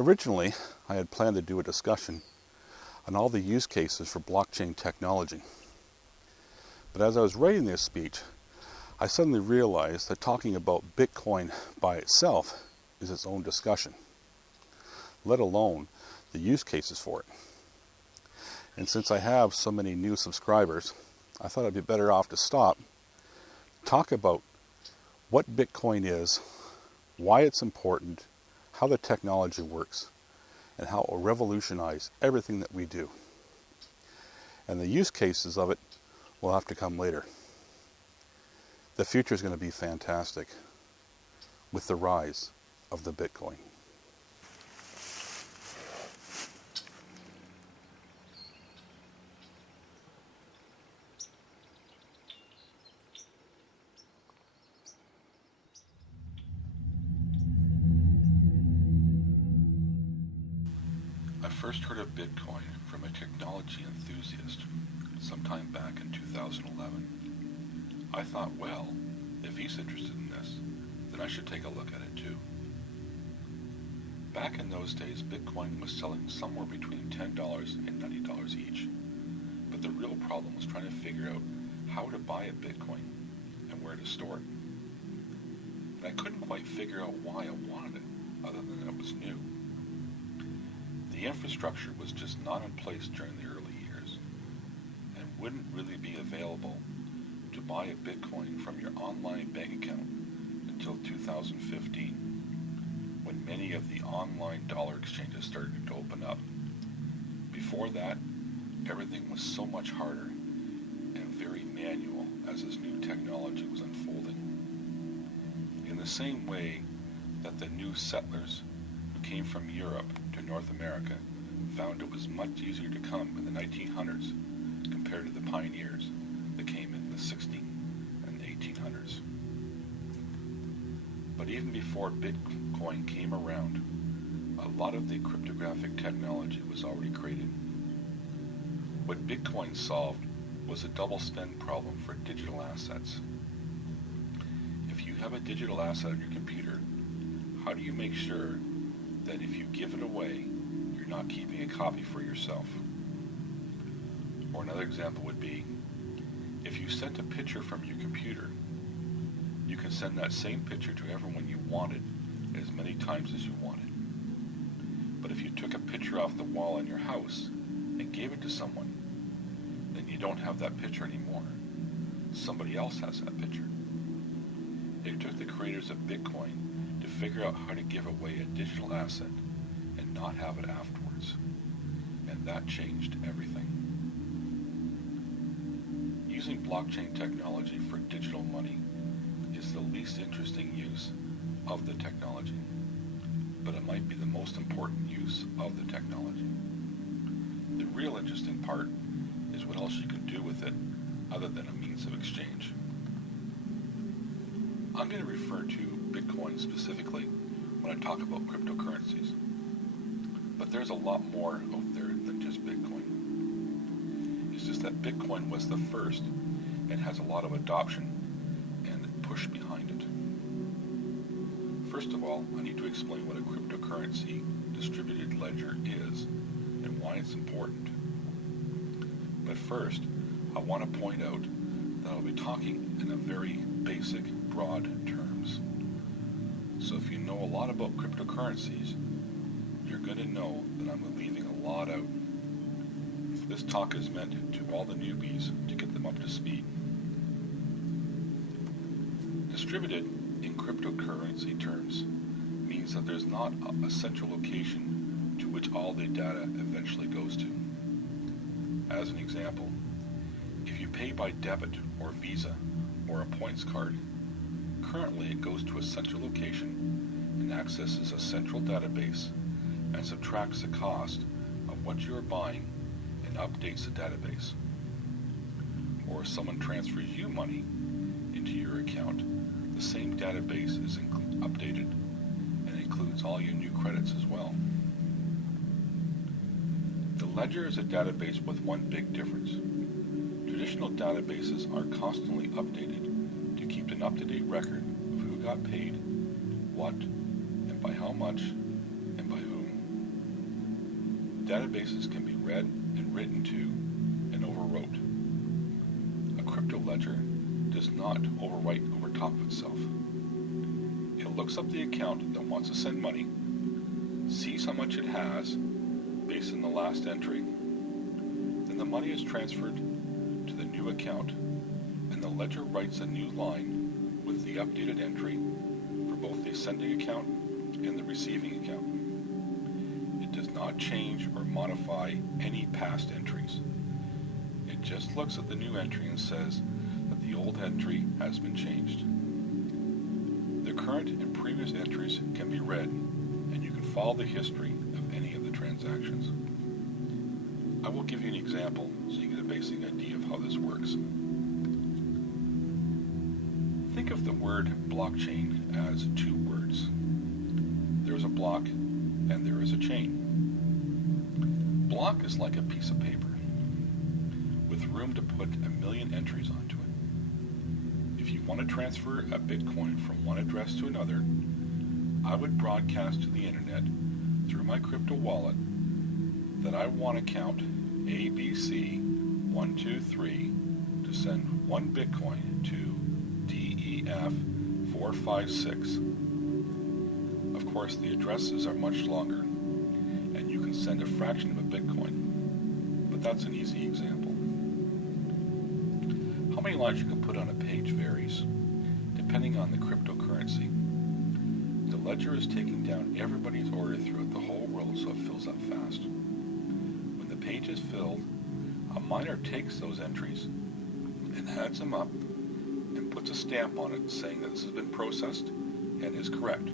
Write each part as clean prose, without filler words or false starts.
Originally, I had planned to do a discussion on all the use cases for blockchain technology. But as I was writing this speech, I suddenly realized that talking about Bitcoin by itself is its own discussion, let alone the use cases for it. And since I have so many new subscribers, I thought I'd be better off to stop, talk about what Bitcoin is, why it's important, how the technology works, and how it will revolutionize everything that we do. And the use cases of it will have to come later. The future is going to be fantastic with the rise of the Bitcoin. I first heard of Bitcoin from a technology enthusiast sometime back in 2011. I thought, well, if he's interested in this, then I should take a look at it too. Back in those days, Bitcoin was selling somewhere between $10 and $90 each. But the real problem was trying to figure out how to buy a Bitcoin and where to store it. And I couldn't quite figure out why I wanted it, other than it was new. The infrastructure was just not in place during the early years and wouldn't really be available to buy a Bitcoin from your online bank account until 2015, when many of the online dollar exchanges started to open up. Before that, everything was so much harder and very manual as this new technology was unfolding. In the same way that the new settlers who came from Europe to North America found it was much easier to come in the 1900s compared to the pioneers that came in the 1600s and 1800s. But even before Bitcoin came around, a lot of the cryptographic technology was already created. What Bitcoin solved was a double spend problem for digital assets. If you have a digital asset on your computer, how do you make sure that if you give it away, you're not keeping a copy for yourself? Or another example would be, if you sent a picture from your computer, you can send that same picture to everyone you wanted as many times as you wanted. But if you took a picture off the wall in your house and gave it to someone, then you don't have that picture anymore. Somebody else has that picture. It took the creators of Bitcoin to figure out how to give away a digital asset and not have it afterwards. And that changed everything. Using blockchain technology for digital money is the least interesting use of the technology, but it might be the most important use of the technology. The real interesting part is what else you can do with it other than a means of exchange. I'm going to refer to Bitcoin specifically when I talk about cryptocurrencies, but there's a lot more out there than just Bitcoin. It's just that Bitcoin was the first and has a lot of adoption and push behind it. First of all, I need to explain what a cryptocurrency distributed ledger is and why it's important. But first, I want to point out that I'll be talking in a very basic, broad terms. So if you know a lot about cryptocurrencies, you're going to know that I'm leaving a lot out. This talk is meant to all the newbies to get them up to speed. Distributed in cryptocurrency terms means that there's not a central location to which all the data eventually goes to. As an example, if you pay by debit or Visa or a points card, currently it goes to a central location and accesses a central database and subtracts the cost of what you are buying and updates the database. Or if someone transfers you money into your account, the same database is updated and includes all your new credits as well. The ledger is a database with one big difference. Traditional databases are constantly updated to keep an up-to-date record of who got paid, what, and by how much, and by whom. Databases can be read and written to and overwrote. A crypto ledger does not overwrite over top of itself. It looks up the account that wants to send money, sees how much it has based on the last entry, then the money is transferred to the new account, and the ledger writes a new line with the updated entry for both the sending account and the receiving account. It does not change or modify any past entries. It just looks at the new entry and says that the old entry has been changed. The current and previous entries can be read, and you can follow the history of any of the transactions. I will give you an example so you get a basic idea of how this works. Think of the word blockchain as two words. There is a block and there is a chain. Block is like a piece of paper with room to put 1 million entries onto it. If you want to transfer a Bitcoin from one address to another, I would broadcast to the internet through my crypto wallet that I want account ABC123 to send 1 Bitcoin to DEF456. Of course, the addresses are much longer, and you can send a fraction of a Bitcoin, but that's an easy example. How many lines you can put on a page varies, depending on the cryptocurrency. The ledger is taking down everybody's order throughout the whole world so it fills up fast. When the page is filled, a miner takes those entries and adds them up and puts a stamp on it saying that this has been processed and is correct.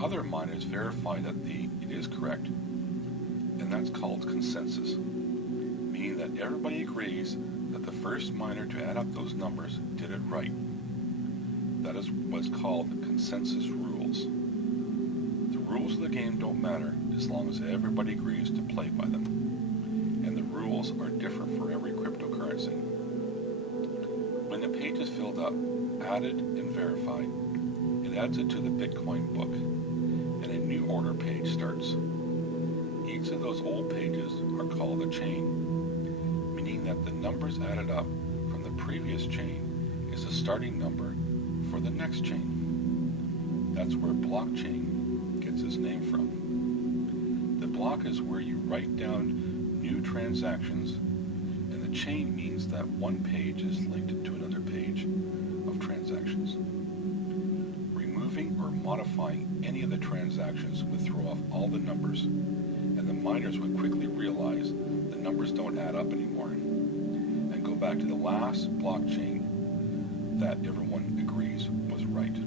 Other miners verify that it is correct, and that's called consensus, meaning that everybody agrees that the first miner to add up those numbers did it right. That is what's called consensus rules. The rules of the game don't matter as long as everybody agrees to play by them, and the rules are different for every cryptocurrency. When the page is filled up, added, and verified, it adds it to the Bitcoin book, and a new order page starts. Each of those old pages are called a chain, meaning that the numbers added up from the previous chain is the starting number for the next chain. That's where blockchain gets its name from. The block is where you write down new transactions, and the chain means that one page is linked to another page of transactions. Removing or modifying any of the transactions would throw off all the numbers, and the miners would quickly realize the numbers don't add up anymore and go back to the last blockchain that everyone agrees was right.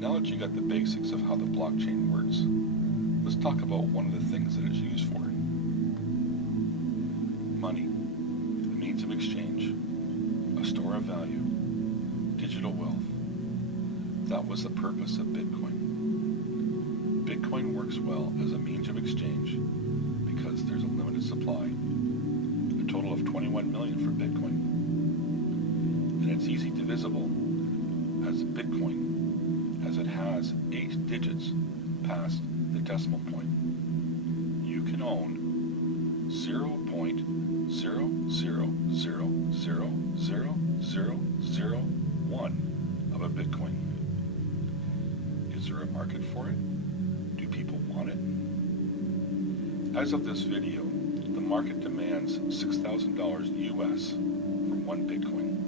Now that you got the basics of how the blockchain works, let's talk about one of the things that it's used for. Money, a means of exchange, a store of value, digital wealth. That was the purpose of Bitcoin. Bitcoin works well as a means of exchange because there's a limited supply, a total of 21 million for Bitcoin. And it's easy divisible as Bitcoin, as it has 8 digits past the decimal point. You can own 0.000000001 of a Bitcoin. Is there a market for it? Do people want it? As of this video, the market demands $6,000 US for 1 Bitcoin.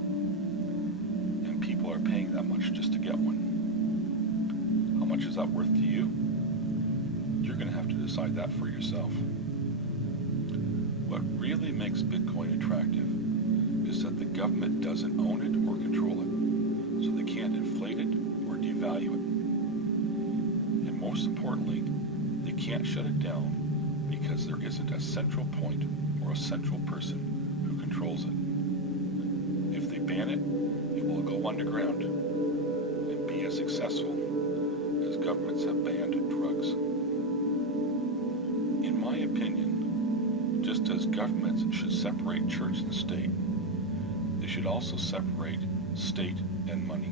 And people are paying that much just to get one. How much is that worth to you? You're going to have to decide that for yourself. What really makes Bitcoin attractive is that the government doesn't own it or control it, so they can't inflate it or devalue it. And most importantly, they can't shut it down because there isn't a central point or a central person who controls it. If they ban it, it will go underground and be as successful as governments have banned drugs. In my opinion, just as governments should separate church and state, they should also separate state and money.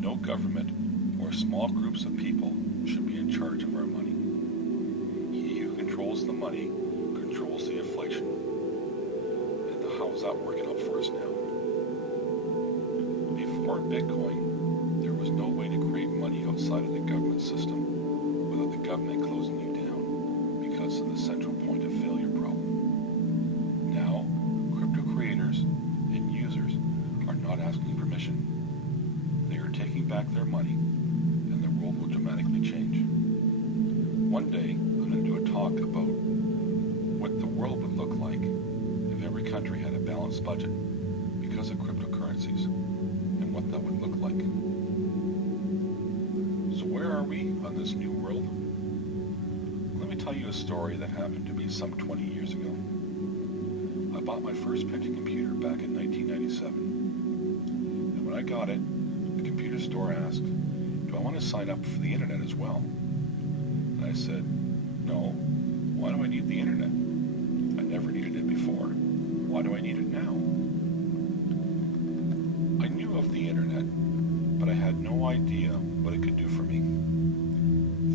No government or small groups of people should be in charge of our money. controls the money, controls the inflation. And how is that working out for us now? Before Bitcoin, there was no way to create money outside of the government system without the government closing you down because of the central point of failure problem. Now, crypto creators and users are not asking permission. They are taking back their money, and the world will dramatically change. One day, I'm going to do a talk about what the world would look like if every country had a balanced budget because of cryptocurrencies, and what that would look like. So where are we on this new world? Let me tell you a story that happened to me some 20 years ago. I bought my first printing computer back in 1997. And when I got it, the computer store asked, "Do I want to sign up for the internet as well?" And I said, "No. Why do I need the internet? I never needed it before. Why do I need it now?" I knew of the internet, but I had no idea what it could do for me.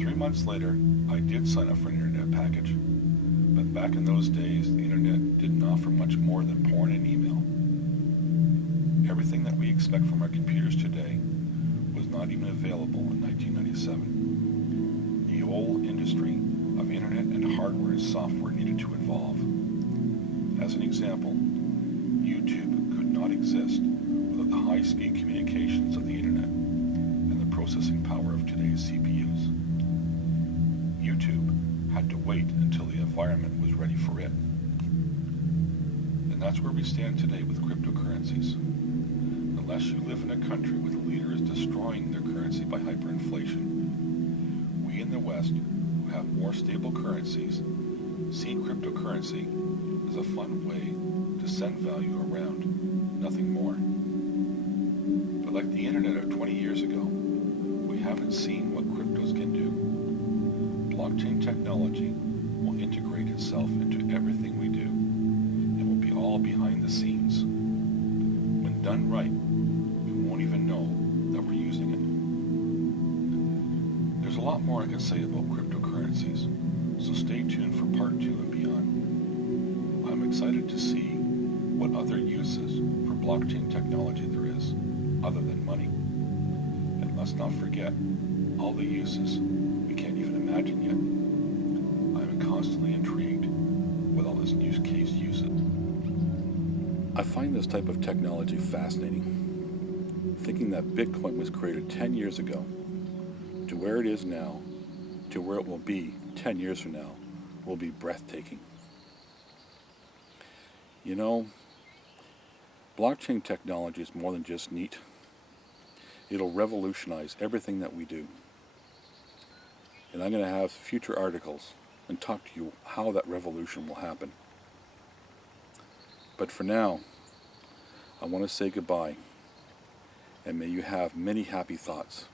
3 months later, I did sign up for an internet package. But back in those days, the internet didn't offer much more than porn and email. Everything that we expect from our computers today was not even available in 1997. The whole industry of internet and hardware and software needed to evolve. As an example, YouTube could not exist without the high-speed communications of the internet and the processing power of today's CPUs. YouTube had to wait until the environment was ready for it. And that's where we stand today with cryptocurrencies. Unless you live in a country where the leader is destroying their currency by hyperinflation, we in the West, who have more stable currencies, see cryptocurrency as a fun way to send value around, nothing more. But like the internet of 20 years ago, we haven't seen what cryptos can do. Blockchain technology will integrate itself into everything we do and will be all behind the scenes. When done right, we won't even know that we're using it. There's a lot more I can say about cryptocurrencies, so stay tuned for part 2 and beyond. I'm excited to see what other uses for blockchain technology there is, other than money. And let's not forget all the uses we can't even imagine yet. I'm constantly intrigued with all this use case uses. I find this type of technology fascinating. Thinking that Bitcoin was created 10 years ago, to where it is now, to where it will be 10 years from now, will be breathtaking. You know, blockchain technology is more than just neat. It'll revolutionize everything that we do. And I'm going to have future articles and talk to you how that revolution will happen. But for now, I want to say goodbye, and may you have many happy thoughts.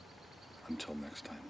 Until next time.